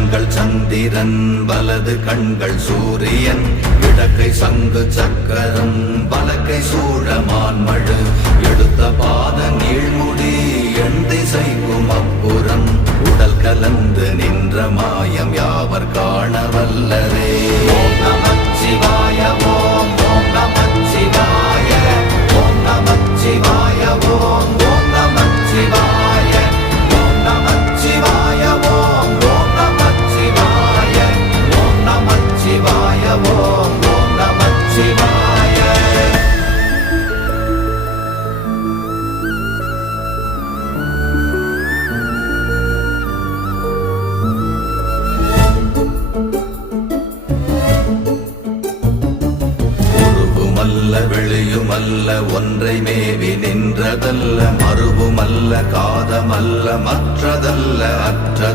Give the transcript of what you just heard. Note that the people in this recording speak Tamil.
கண்கள் சந்திரன் வலது கண்கள் சூரியன் இடக்கை சங்கு சக்கரம் வலக்கை சூழமான்மழு எடுத்த பாத நீழ்முடி எண் திசைக்கும் அப்புறம் உடல் கலந்து நின்ற மாயம் யாவர் காண வல்லரே. ஓம் நமச்சிவாய ஓம் ஓம் நமச்சிவாய ஓம் நமச்சிவாய ஓம் ஓம் நமச்சிவாய ஓம் நமச்சிவாய ஓம் ஓம் நமச்சிவாய ஓம் நமச்சிவாய ஓம் ஓம் நமச்சிவாய. உருவுமல்ல வெளியுமல்ல ஒன்றை மேவி நின்றதல்ல மறுவுமல்ல காதமல்ல மற்றதல்ல அற்றது